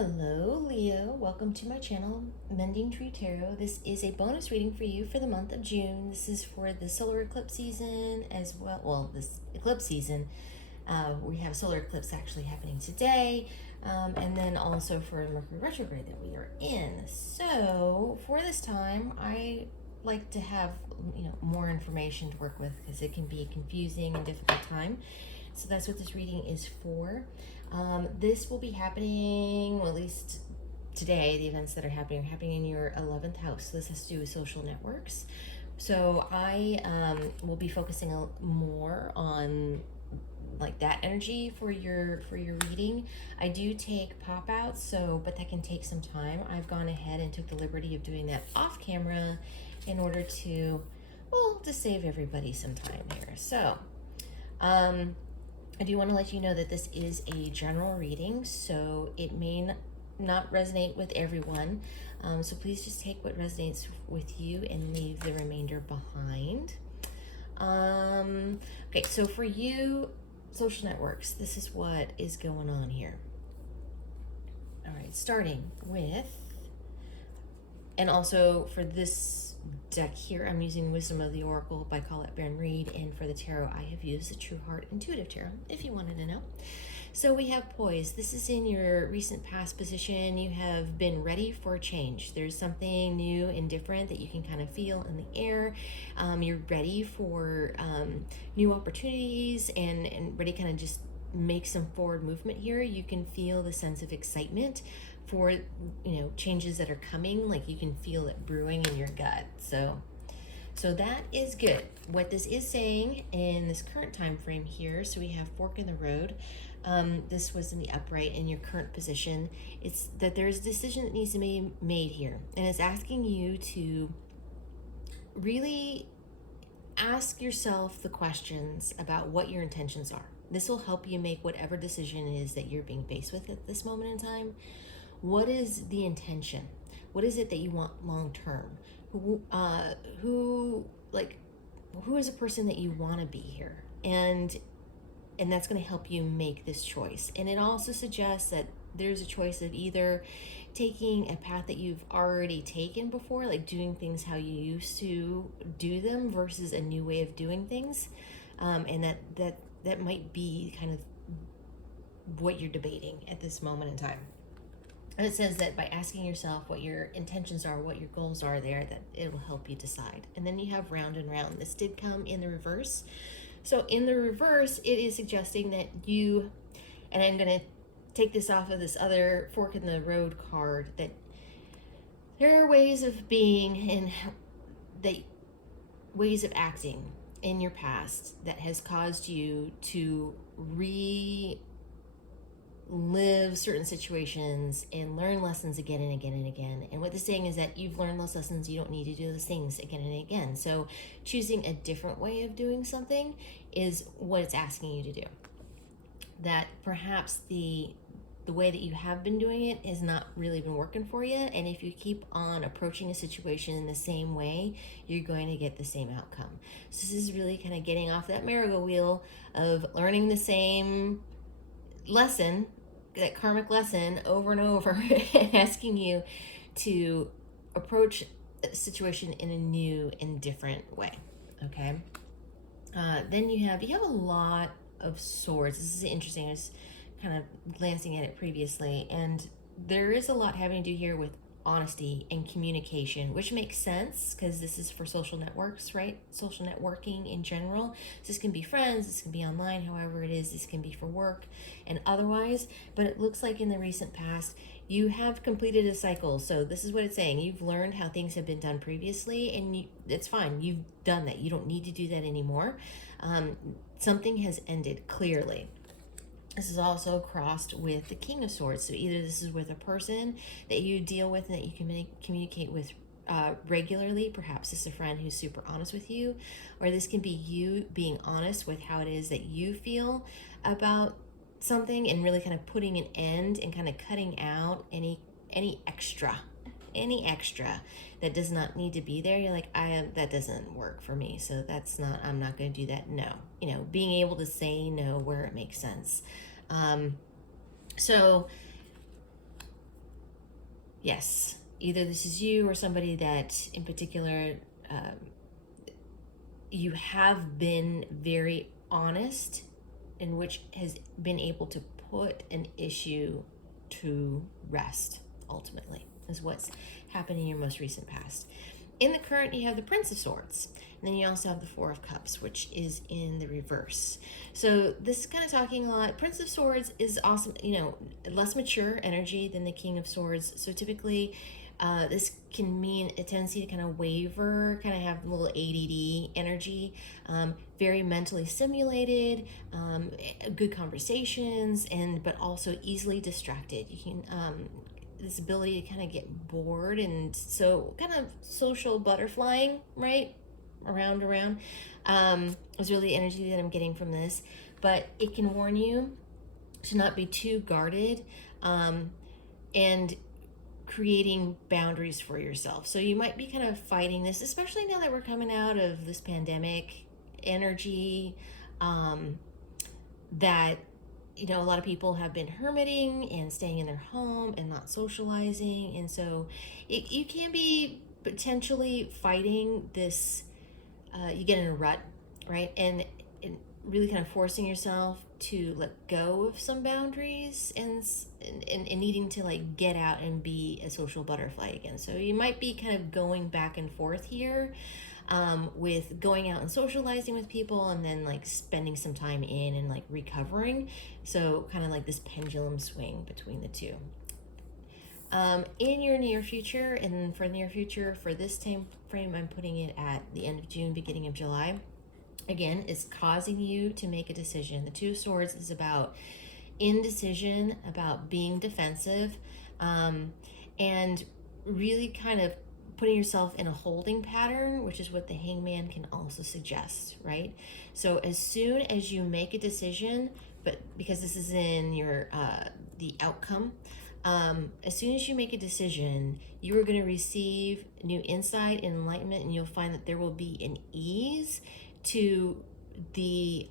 Hello, Leo. Welcome to my channel, Mending Tree Tarot. This is a bonus reading for you for the month of June. This is for the solar eclipse season as well. Well, this eclipse season, we have solar eclipse actually happening today, and then also for Mercury retrograde that we are in. So for this time, I like to have more information to work with because it can be a confusing and difficult time. So that's what this reading is for. This will be happening, well, at least today, the events that are happening in your 11th house. So this has to do with social networks. So I will be focusing more on like that energy for your reading. I do take pop outs, but that can take some time. I've gone ahead and took the liberty of doing that off camera in order to, well, to save everybody some time here. So I do want to let you know that this is a general reading, so it may not resonate with everyone. So please just take what resonates with you and leave the remainder behind. Okay, so for you, social networks, this is what is going on here. All right, starting with, and also for this deck here, I'm using Wisdom of the Oracle by Colette Baron Reed, and for the tarot, I have used the True Heart Intuitive Tarot, if you wanted to know. So we have poise. This is in your recent past position. You have been ready for a change. There's something new and different that you can kind of feel in the air. You're ready for new opportunities and ready to kind of just make some forward movement here. You can feel the sense of excitement for changes that are coming. Like you can feel it brewing in your gut. So that is good. What this is saying in this current time frame here, so we have fork in the road. This was in the upright in your current position. It's that there's a decision that needs to be made here, and it's asking you to really ask yourself the questions about what your intentions are. This will help you make whatever decision it is that you're being faced with at this moment in time. What is the intention? What is it that you want long term? Who is a person that you want to be here? And that's going to help you make this choice. And it also suggests that there's a choice of either taking a path that you've already taken before, like doing things how you used to do them, versus a new way of doing things. And that might be kind of what you're debating at this moment in time. And it says that by asking yourself what your intentions are, what your goals are there, that it will help you decide. And then you have round and round. This did come in the reverse. So in the reverse, it is suggesting that you, and I'm going to take this off of this other fork in the road card, that there are ways of being and ways of acting in your past that has caused you to live certain situations and learn lessons again and again and again. And what this is saying is that you've learned those lessons. You don't need to do those things again and again. So choosing a different way of doing something is what it's asking you to do. That perhaps the way that you have been doing it has not really been working for you. And if you keep on approaching a situation in the same way, you're going to get the same outcome. So this is really kind of getting off that merry-go wheel of learning the same lesson, that karmic lesson, over and over, and asking you to approach a situation in a new and different way. Okay. Then you have a lot of swords. This is interesting. I was kind of glancing at it previously, and there is a lot having to do here with honesty and communication, which makes sense because this is for social networks, right? Social networking in general. This can be friends, this can be online, however it is, this can be for work and otherwise. But it looks like in the recent past, you have completed a cycle. So this is what it's saying. You've learned how things have been done previously, and it's fine. You've done that. You don't need to do that anymore. Something has ended clearly. This is also crossed with the King of Swords. So either this is with a person that you deal with and that you can communicate with regularly. Perhaps it's a friend who's super honest with you, or this can be you being honest with how it is that you feel about something and really kind of putting an end and kind of cutting out any extra that does not need to be there. You're like, that doesn't work for me, so I'm not going to do that. No, being able to say no where it makes sense. So Yes, either this is you or somebody that in particular, you have been very honest, in which has been able to put an issue to rest, ultimately, is what's happened in your most recent past. In the current, you have the Prince of Swords, and then you also have the Four of Cups, which is in the reverse. So this is kind of talking a lot. Prince of Swords is awesome, less mature energy than the King of Swords. So typically, this can mean a tendency to kind of waver, kind of have a little ADD energy, very mentally stimulated, good conversations, but also easily distracted. You can this ability to kind of get bored, and so kind of social butterflying, right? Around is really the energy that I'm getting from this. But it can warn you to not be too guarded, and creating boundaries for yourself. So you might be kind of fighting this, especially now that we're coming out of this pandemic energy, that a lot of people have been hermiting and staying in their home and not socializing, and so you can be potentially fighting this. You get in a rut, right? And really kind of forcing yourself to let go of some boundaries, and needing to like get out and be a social butterfly again. So you might be kind of going back and forth here, with going out and socializing with people, and then like spending some time in and like recovering. So kind of like this pendulum swing between the two. In your near future, and for near future, for this time frame, I'm putting it at the end of June, beginning of July. Again, it's causing you to make a decision. The Two of Swords is about indecision, about being defensive, and really kind of putting yourself in a holding pattern, which is what the Hangman can also suggest, right? So as soon as you make a decision, but because this is in your the outcome, as soon as you make a decision, you are going to receive new insight and enlightenment, and you'll find that there will be an ease to the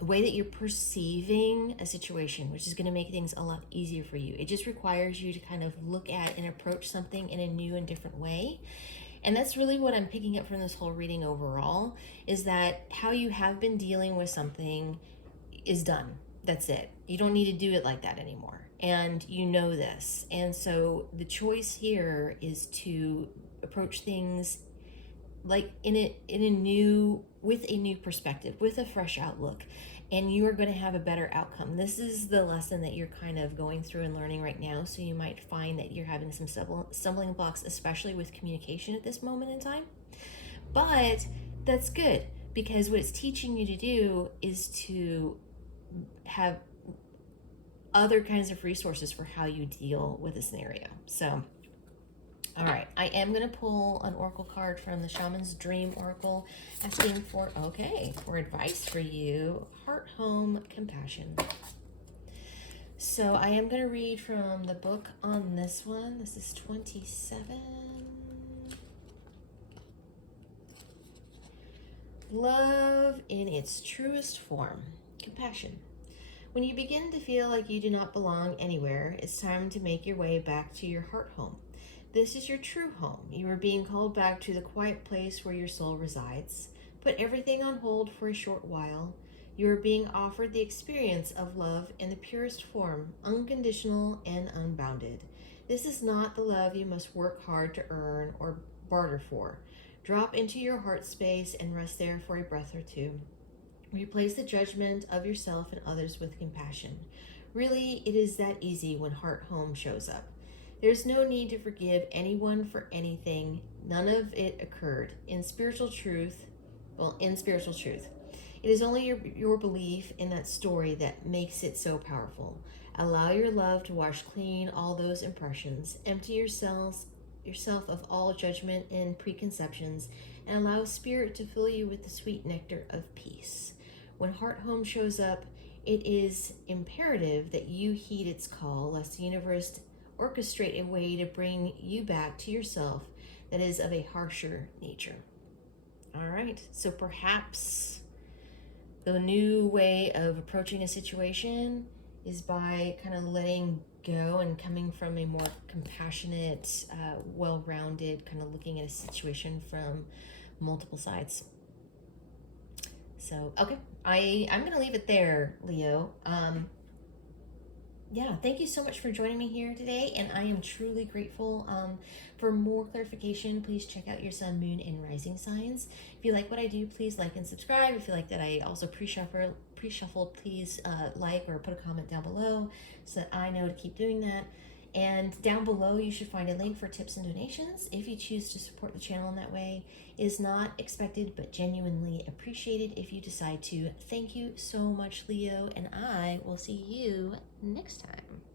way that you're perceiving a situation, which is going to make things a lot easier for you. It just requires you to kind of look at and approach something in a new and different way. And that's really what I'm picking up from this whole reading overall, is that how you have been dealing with something is done. That's it. You don't need to do it like that anymore. And you know this. And so the choice here is to approach things like with a new perspective, with a fresh outlook, and you are going to have a better outcome. This is the lesson that you're kind of going through and learning right now. So you might find that you're having some stumbling blocks, especially with communication at this moment in time. But that's good, because what it's teaching you to do is to have other kinds of resources for how you deal with a scenario. So, all right, I am going to pull an oracle card from the Shaman's Dream Oracle, asking for advice for you. Heart, home, compassion. So I am going to read from the book on this one. This is 27. Love in its truest form. Compassion. When you begin to feel like you do not belong anywhere, it's time to make your way back to your heart home. This is your true home. You are being called back to the quiet place where your soul resides. Put everything on hold for a short while. You are being offered the experience of love in the purest form, unconditional and unbounded. This is not the love you must work hard to earn or barter for. Drop into your heart space and rest there for a breath or two. Replace the judgment of yourself and others with compassion. Really, it is that easy when heart home shows up. There's no need to forgive anyone for anything. None of it occurred. In spiritual truth, it is only your belief in that story that makes it so powerful. Allow your love to wash clean all those impressions. Empty yourself of all judgment and preconceptions, and allow spirit to fill you with the sweet nectar of peace. When heart home shows up, it is imperative that you heed its call, lest the universe orchestrate a way to bring you back to yourself that is of a harsher nature. All right, so perhaps the new way of approaching a situation is by kind of letting go, and coming from a more compassionate, well-rounded, kind of looking at a situation from multiple sides. So, okay, I'm going to leave it there, Leo. Yeah, thank you so much for joining me here today, and I am truly grateful. For more clarification, please check out your sun, moon, and rising signs. If you like what I do, please like and subscribe. If you like that I also pre-shuffled, please like or put a comment down below so that I know to keep doing that. And down below, you should find a link for tips and donations if you choose to support the channel in that way. It is not expected, but genuinely appreciated if you decide to. Thank you so much, Leo, and I will see you next time.